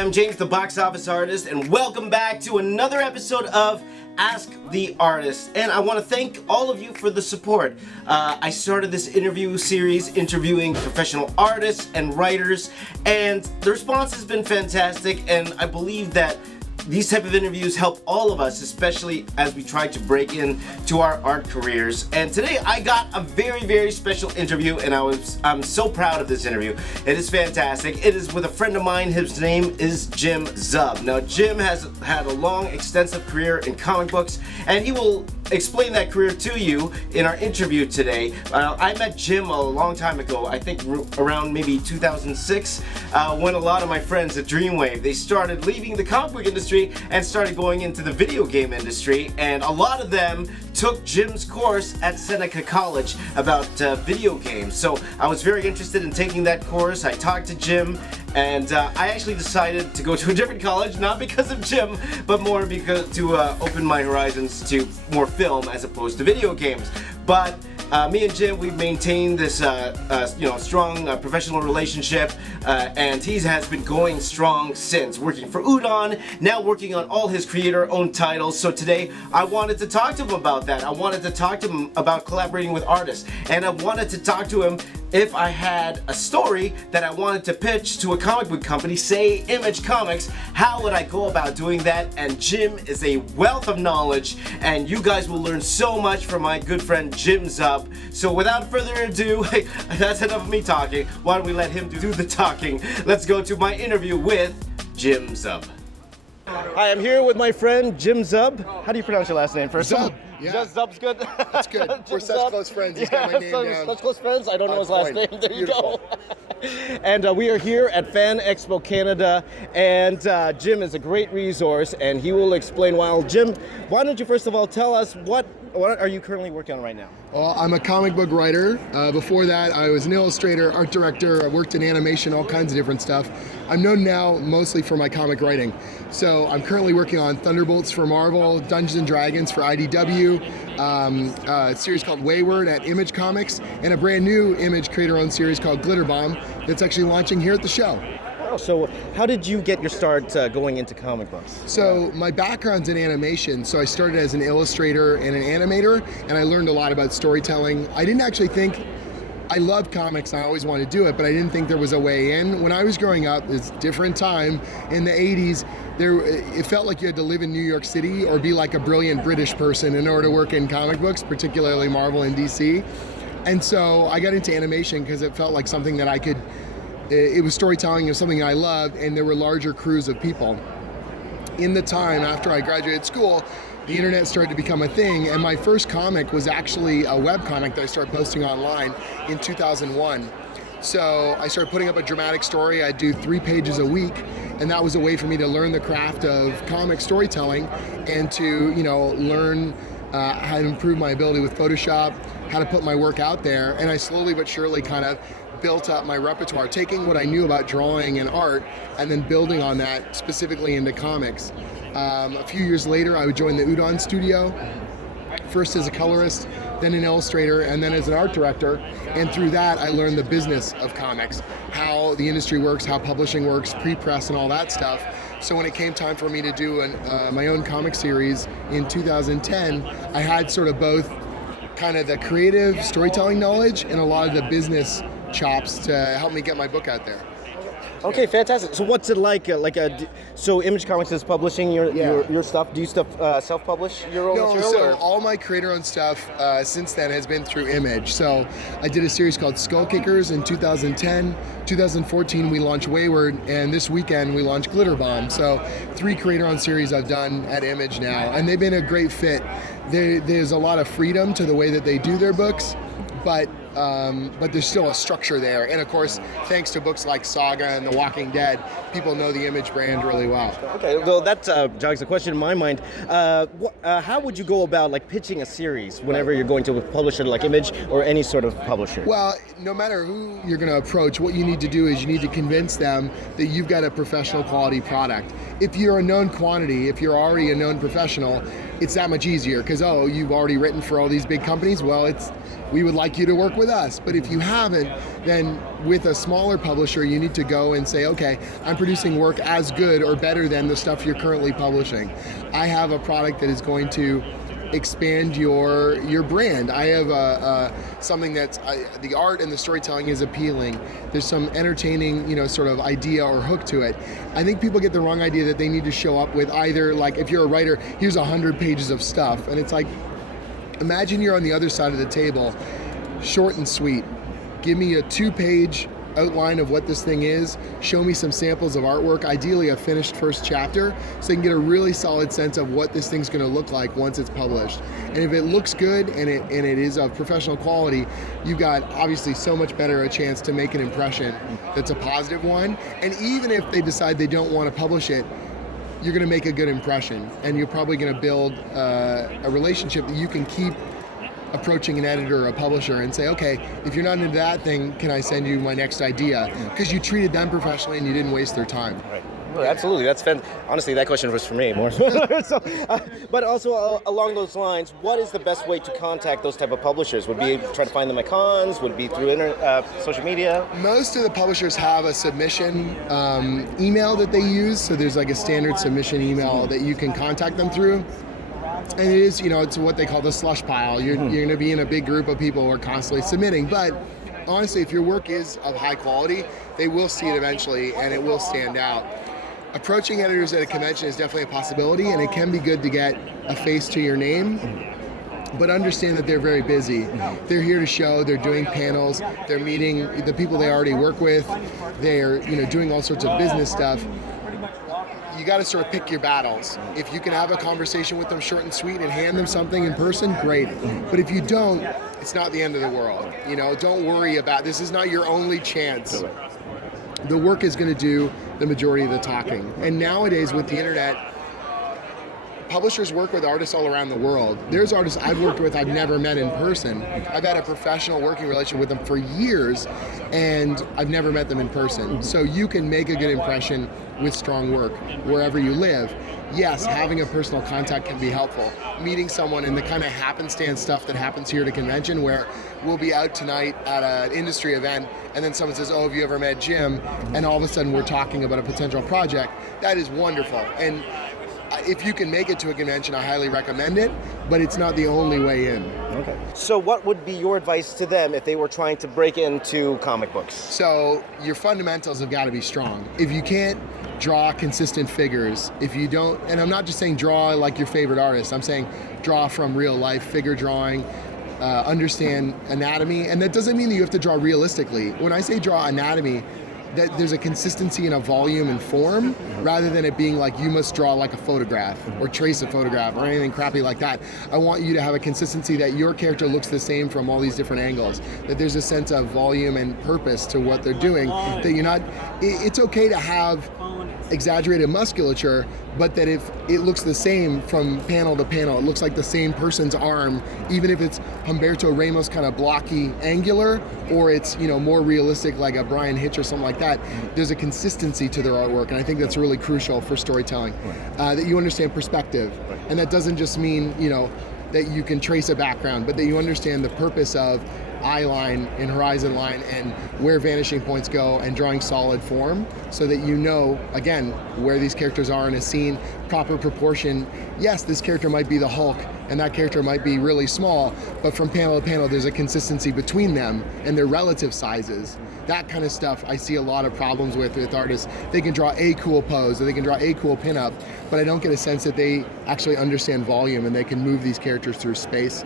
I'm James, the box office artist, and welcome back to another episode of Ask the Artist. And I want to thank all of you for the support. I started this interview series interviewing professional artists and writers, and the response has been fantastic, and I believe that these type of interviews help all of us, especially as we try to break into our art careers. And today I got a very, very special interview, and I'm so proud of this interview. It is fantastic. It is with a friend of mine. His name is Jim Zub. Now, Jim has had a long, extensive career in comic books, and he will explain that career to you in our interview today. I met Jim a long time ago, I think around maybe 2006, when a lot of my friends at Dreamwave, they started leaving the comic book industry and started going into the video game industry, and a lot of them took Jim's course at Seneca College about video games. So I was very interested in taking that course. I talked to Jim, and I actually decided to go to a different college, not because of Jim, but more because to open my horizons to more film as opposed to video games. But me and Jim, we've maintained this strong professional relationship, and he has been going strong since, working for Udon, now working on all his creator-owned titles. So today I wanted to talk to him about that. I wanted to talk to him about collaborating with artists, and I wanted to talk to him if I had a story that I wanted to pitch to a comic book company, say Image Comics, how would I go about doing that? And Jim is a wealth of knowledge, and you guys will learn so much from my good friend Jim Zub. So without further ado, that's enough of me talking. Why don't we let him do the talking? Let's go to my interview with Jim Zub. Hi, I'm here with my friend Jim Zub. How do you pronounce your last name first? Zub. Yeah. Just Zub's good? That's good. We're such close friends. He's got my name down. Such close friends. I don't know his last name. There Beautiful. you go. And we are here at Fan Expo Canada, and Jim is a great resource, and he will explain why. Jim, why don't you first of all tell us what are you currently working on right now? Well, I'm a comic book writer. Before that, I was an illustrator, art director. I worked in animation, all kinds of different stuff. I'm known now mostly for my comic writing. So I'm currently working on Thunderbolts for Marvel, Dungeons & Dragons for IDW, a series called Wayward at Image Comics, and a brand new Image creator-owned series called Glitterbomb that's actually launching here at the show. Oh, so how did you get your start going into comic books? So my background's in animation, so I started as an illustrator and an animator, and I learned a lot about storytelling. I didn't actually think, I loved comics, and I always wanted to do it, but I didn't think there was a way in. When I was growing up, it's a different time, in the 80s, it felt like you had to live in New York City or be like a brilliant British person in order to work in comic books, particularly Marvel and DC. And so I got into animation because it felt like something that I could, it was storytelling, it was something I loved, and there were larger crews of people. In the time after I graduated school, the internet started to become a thing, and my first comic was actually a web comic that I started posting online in 2001. So I started putting up a dramatic story. I'd do 3 pages a week, and that was a way for me to learn the craft of comic storytelling and to, learn how to improve my ability with Photoshop, how to put my work out there, and I slowly but surely kind of built up my repertoire, taking what I knew about drawing and art and then building on that specifically into comics. A few years later, I would join the Udon studio, first as a colorist, then an illustrator, and then as an art director. And through that, I learned the business of comics, how the industry works, how publishing works, pre-press and all that stuff. So when it came time for me to do my own comic series in 2010, I had sort of both kind of the creative storytelling knowledge and a lot of the business chops to help me get my book out there. Okay, fantastic. So what's it like? So Image Comics is publishing your stuff. Do you self-publish your own material? No, so all my creator-owned stuff since then has been through Image. So I did a series called Skull Kickers in 2010. 2014 we launched Wayward, and this weekend we launched Glitterbomb. So 3 creator-owned series I've done at Image now, and they've been a great fit. There's a lot of freedom to the way that they do their books, but there's still a structure there. And of course, thanks to books like Saga and The Walking Dead, people know the Image brand really well. Okay, well that jogs a question in my mind. How would you go about pitching a series whenever you're going to a publisher like Image or any sort of publisher? Well, no matter who you're going to approach, what you need to do is you need to convince them that you've got a professional quality product. If you're a known quantity, if you're already a known professional, it's that much easier because, you've already written for all these big companies. Well, we would like you to work with us. But if you haven't, then with a smaller publisher, you need to go and say, okay, I'm producing work as good or better than the stuff you're currently publishing. I have a product that is going to expand your brand. I have something that's the art and the storytelling is appealing. There's some entertaining, sort of idea or hook to it. I think people get the wrong idea that they need to show up with either, like, if you're a writer, here's 100 pages of stuff, and it's like, imagine you're on the other side of the table, short and sweet. Give me a 2-page outline of what this thing is, show me some samples of artwork, ideally a finished first chapter, so you can get a really solid sense of what this thing's going to look like once it's published. And if it looks good and it is of professional quality, you've got obviously so much better a chance to make an impression that's a positive one. And even if they decide they don't want to publish it, you're going to make a good impression, and you're probably going to build a relationship that you can keep approaching an editor or a publisher and say, okay, if you're not into that thing, can I send you my next idea? Because you treated them professionally and you didn't waste their time. Right. Well, absolutely. That's honestly, that question was for me more. But also along those lines, what is the best way to contact those type of publishers? Would be try to find them at cons? Would it be through social media? Most of the publishers have a submission email that they use. So there's like a standard submission email that you can contact them through. And it is, it's what they call the slush pile. You're going to be in a big group of people who are constantly submitting. But honestly, if your work is of high quality, they will see it eventually and it will stand out. Approaching editors at a convention is definitely a possibility, and it can be good to get a face to your name. But understand that they're very busy. They're here to show, they're doing panels, they're meeting the people they already work with, they're doing all sorts of business stuff. You got to sort of pick your battles. If you can have a conversation with them short and sweet and hand them something in person, great. But if you don't, it's not the end of the world. Don't worry about, this is not your only chance. The work is going to do the majority of the talking. And nowadays with the internet, publishers work with artists all around the world. There's artists I've worked with I've never met in person. I've had a professional working relationship with them for years, and I've never met them in person. So you can make a good impression with strong work wherever you live. Yes, having a personal contact can be helpful. Meeting someone in the kind of happenstance stuff that happens here at a convention, where we'll be out tonight at an industry event and then someone says, oh, have you ever met Jim? And all of a sudden we're talking about a potential project. That is wonderful. And if you can make it to a convention, I highly recommend it, but it's not the only way in. Okay. So what would be your advice to them if they were trying to break into comic books? So your fundamentals have got to be strong. If you can't draw consistent figures, if you don't, and I'm not just saying draw like your favorite artist, I'm saying draw from real life, figure drawing, understand anatomy, and that doesn't mean that you have to draw realistically. When I say draw anatomy, that there's a consistency in a volume and form, rather than it being like you must draw like a photograph or trace a photograph or anything crappy like that. I want you to have a consistency that your character looks the same from all these different angles, that there's a sense of volume and purpose to what they're doing, that you're not, it's okay to have exaggerated musculature, but that if it looks the same from panel to panel, it looks like the same person's arm, even if it's Humberto Ramos kind of blocky, angular, or it's more realistic like a Brian Hitch or something like that. There's a consistency to their artwork, and I think that's really crucial for storytelling. That you understand perspective, and that doesn't just mean that you can trace a background, but that you understand the purpose of eye line and horizon line and where vanishing points go, and drawing solid form so that again, where these characters are in a scene, proper proportion. Yes, this character might be the Hulk and that character might be really small, but from panel to panel there's a consistency between them and their relative sizes. That kind of stuff I see a lot of problems with artists. They can draw a cool pose or they can draw a cool pinup, but I don't get a sense that they actually understand volume and they can move these characters through space.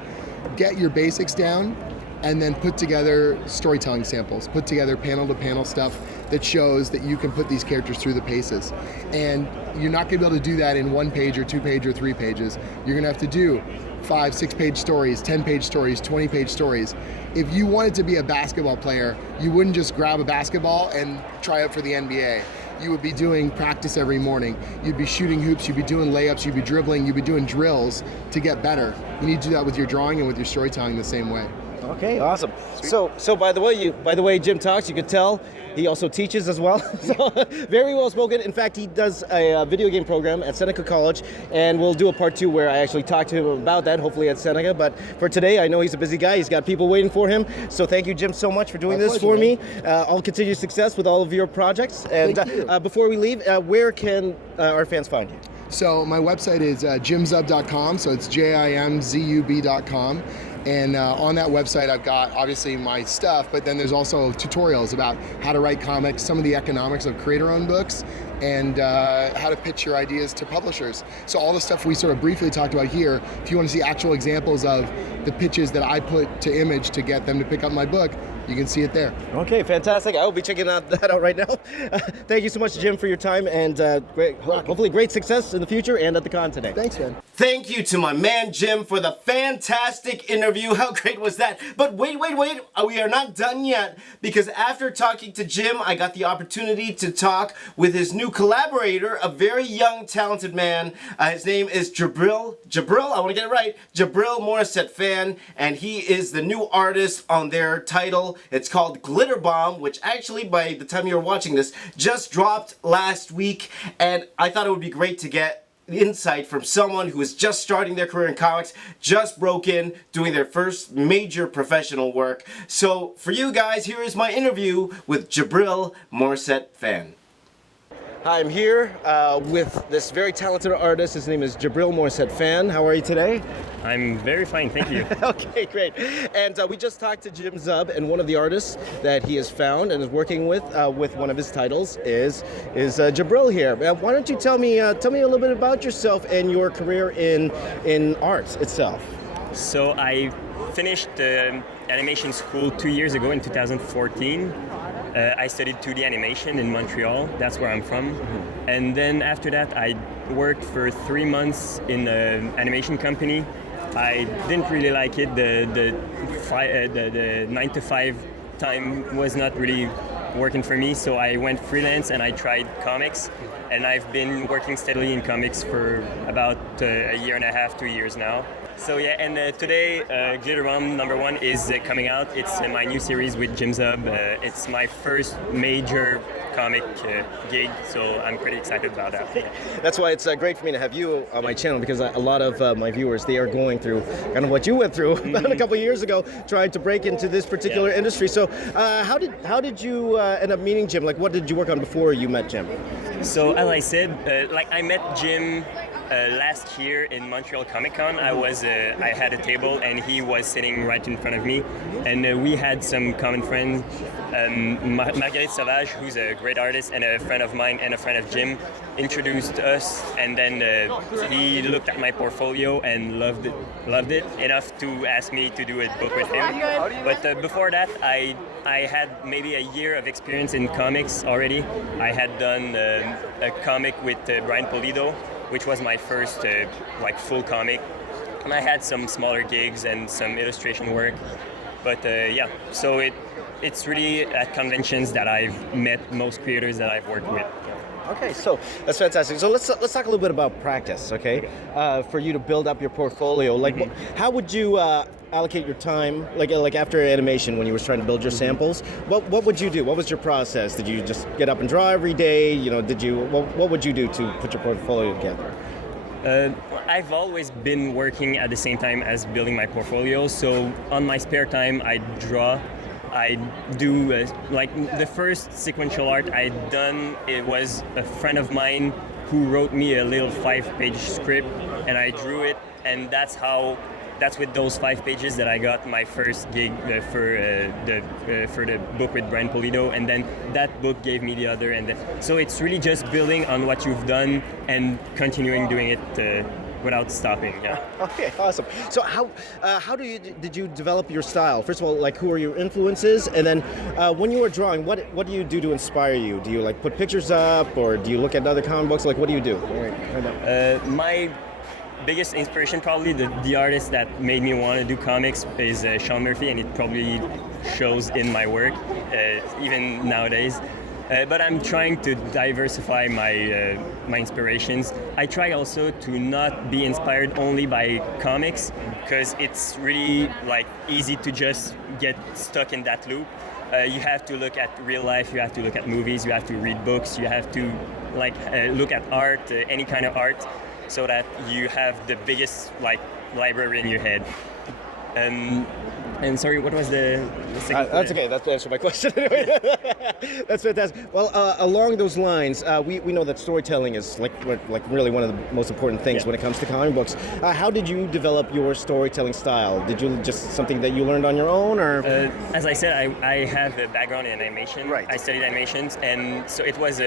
Get your basics down, and then put together storytelling samples, put together panel-to-panel stuff that shows that you can put these characters through the paces. And you're not gonna be able to do that in 1 page or 2 page or 3 pages. You're gonna have to do 5, 6 page stories, 10 page stories, 20 page stories. If you wanted to be a basketball player, you wouldn't just grab a basketball and try out for the NBA. You would be doing practice every morning. You'd be shooting hoops, you'd be doing layups, you'd be dribbling, you'd be doing drills to get better. You need to do that with your drawing and with your storytelling the same way. Okay, awesome. So by the way, Jim talks. You could tell he also teaches as well. So very well spoken. In fact, he does a video game program at Seneca College, and we'll do a part 2 where I actually talk to him about that, hopefully at Seneca. But for today, I know he's a busy guy. He's got people waiting for him. So thank you, Jim, so much for doing this for me. All continued success with all of your projects. And before we leave, where can our fans find you? So my website is jimzub.com. So it's JIMZUB.com. And on that website, I've got obviously my stuff, but then there's also tutorials about how to write comics, some of the economics of creator-owned books, and how to pitch your ideas to publishers. So all the stuff we sort of briefly talked about here, if you want to see actual examples of the pitches that I put to Image to get them to pick up my book, you can see it there. Okay, fantastic. I will be checking that out right now. Thank you so much, Jim, for your time, and hopefully great success in the future and at the con today. Thanks, man. Thank you to my man, Jim, for the fantastic interview. How great was that? But wait. We are not done yet, because after talking to Jim, I got the opportunity to talk with his new collaborator, a very young, talented man. His name is Djibril. I want to get it right. Djibril Morissette-Phan, and he is the new artist on their title. It's called Glitterbomb, which actually, by the time you're watching this, just dropped last week, and I thought it would be great to get insight from someone who is just starting their career in comics, just broke in, doing their first major professional work. So for you guys, here is my interview with Djibril Morissette-Phan. Hi, I'm here with this very talented artist. His name is Djibril Morissette-Phan. How are you today? I'm very fine, thank you. Okay, great. And we just talked to Jim Zub, and one of the artists that he has found and is working with one of his titles is Djibril here. Why don't you tell me a little bit about yourself and your career in art itself? So I finished animation school 2 years ago in 2014. I studied 2D animation in Montreal. That's where I'm from. And then after that, I worked for 3 months in an animation company. I didn't really like it. The 9 to 5 time was not really working for me, so I went freelance and I tried comics. And I've been working steadily in comics for about a year and a half, 2 years now. So yeah, and today Glitterbomb #1 is coming out. It's my new series with Jim Zub. It's my first major comic gig, so I'm pretty excited about that. That's why it's great for me to have you on my channel, because a lot of my viewers, they are going through kind of what you went through about a couple of years ago, trying to break into this particular industry. So how did you end up meeting Jim? Like, what did you work on before you met Jim? So as I said, I met Jim last year in Montreal Comic Con. I had a table and he was sitting right in front of me, and we had some common friends. Marguerite Sauvage, who's a great artist and a friend of mine and a friend of Jim, introduced us, and then he looked at my portfolio and loved it enough to ask me to do a book with him. But before that, I had maybe a year of experience in comics already. I had done a comic with Brian Pulido, which was my first full comic. And I had some smaller gigs and some illustration work. But yeah, so it's really at conventions that I've met most creators that I've worked with. Okay, so that's fantastic. So let's talk a little bit about practice, okay? For you to build up your portfolio, like how would you allocate your time, like after animation when you were trying to build your samples? What would you do? What was your process? Did you just get up and draw every day? You know, what would you do to put your portfolio together? I've always been working at the same time as building my portfolio. So on my spare time, I draw. I do the first sequential art I'd done. It was a friend of mine who wrote me a little 5-page script, and I drew it. And that's with those 5 pages that I got my first gig for the book with Brian Pulido, and then that book gave me the other. So it's really just building on what you've done and continuing doing it without stopping. Yeah. Okay, awesome. So how did you develop your style? First of all, like, who are your influences, and then when you were drawing, what do you do to inspire you? Do you like put pictures up, or do you look at other comic books? Like, what do you do? My biggest inspiration, probably the artist that made me want to do comics, is Sean Murphy, and it probably shows in my work even nowadays. But I'm trying to diversify my inspirations. I try also to not be inspired only by comics, because it's really like easy to just get stuck in that loop. You have to look at real life, you have to look at movies, you have to read books, you have to look at art, any kind of art, so that you have the biggest library in your head. And sorry, what was the second? That's okay. That's answered my question. That's fantastic. Well, along those lines, we know that storytelling is like really one of the most important things when it comes to comic books. How did you develop your storytelling style? Did you just something that you learned on your own, or? As I said, I have a background in animation. Right. I studied animations, and so it was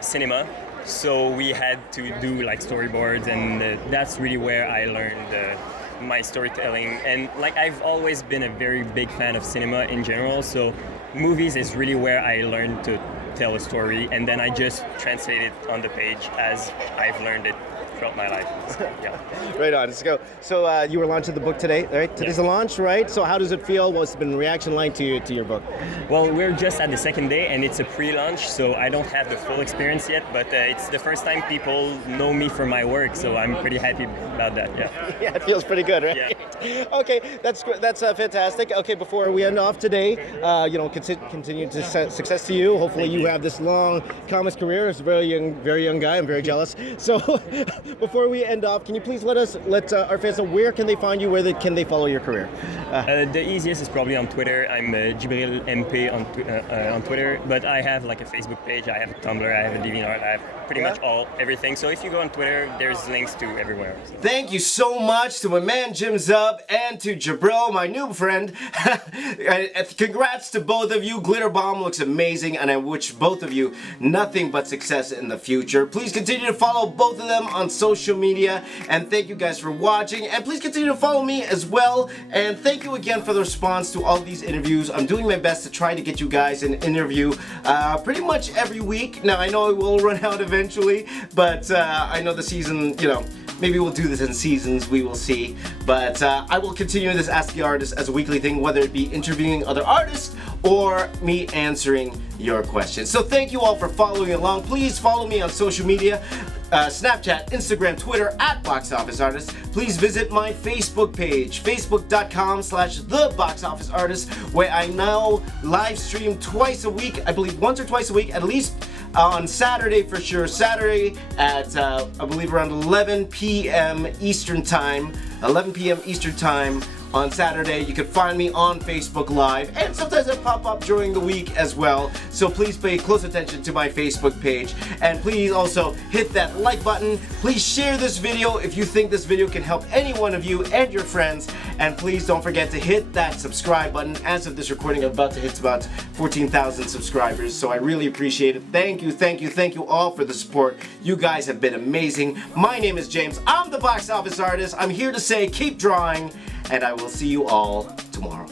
cinema. So we had to do storyboards, and that's really where I learned my storytelling. And I've always been a very big fan of cinema in general, so movies is really where I learned to tell a story, and then I just translate it on the page as I've learned it throughout my life. So, yeah. Right on. Let's go. So you were launching the book today, right? Today's the launch, right? So how does it feel? What's been the reaction like to your book? Well, we're just at the second day, and it's a pre-launch, so I don't have the full experience yet, but it's the first time people know me for my work, so I'm pretty happy about that. Yeah. Yeah, it feels pretty good, right? Yeah. Okay, that's fantastic. Okay, before we end off today, continue to success to you. Hopefully, you have this long comics career. As a very young guy, I'm very jealous. So, before we end off, can you please let our fans know where can they find you? Where can they follow your career? The easiest is probably on Twitter. I'm Djibril MP on Twitter, but I have a Facebook page. I have a Tumblr. I have a DeviantArt. I have pretty much everything. So if you go on Twitter, there's links to everywhere. So. Thank you so much to my man Jim Zub and to Djibril, my new friend. Congrats to both of you. Glitterbomb looks amazing, and I wish both of you nothing but success in the future. Please continue to follow both of them on social media, and thank you guys for watching, and please continue to follow me as well, and thank you again for the response to all these interviews. I'm doing my best to try to get you guys an interview pretty much every week. Now I know it will run out eventually, but I know the season, maybe we'll do this in seasons, we will see. But I will continue this Ask the Artist as a weekly thing, whether it be interviewing other artists or me answering your questions. So thank you all for following along. Please follow me on social media. Snapchat, Instagram, Twitter @BoxOfficeArtist. Please visit my Facebook page, facebook.com/TheBoxOfficeArtist, where I now live stream twice a week, I believe once or twice a week, at least on Saturday for sure. Saturday at, I believe around 11 p.m. Eastern Time. 11 p.m. Eastern Time. On Saturday, you can find me on Facebook Live, and sometimes I pop up during the week as well. So please pay close attention to my Facebook page, and please also hit that like button. Please share this video if you think this video can help any one of you and your friends, and please don't forget to hit that subscribe button. As of this recording, I'm about to hit about 14,000 subscribers, so I really appreciate it. Thank you all for the support. You guys have been amazing. My name is James. I'm the Box Office Artist. I'm here to say keep drawing, and I will see you all tomorrow.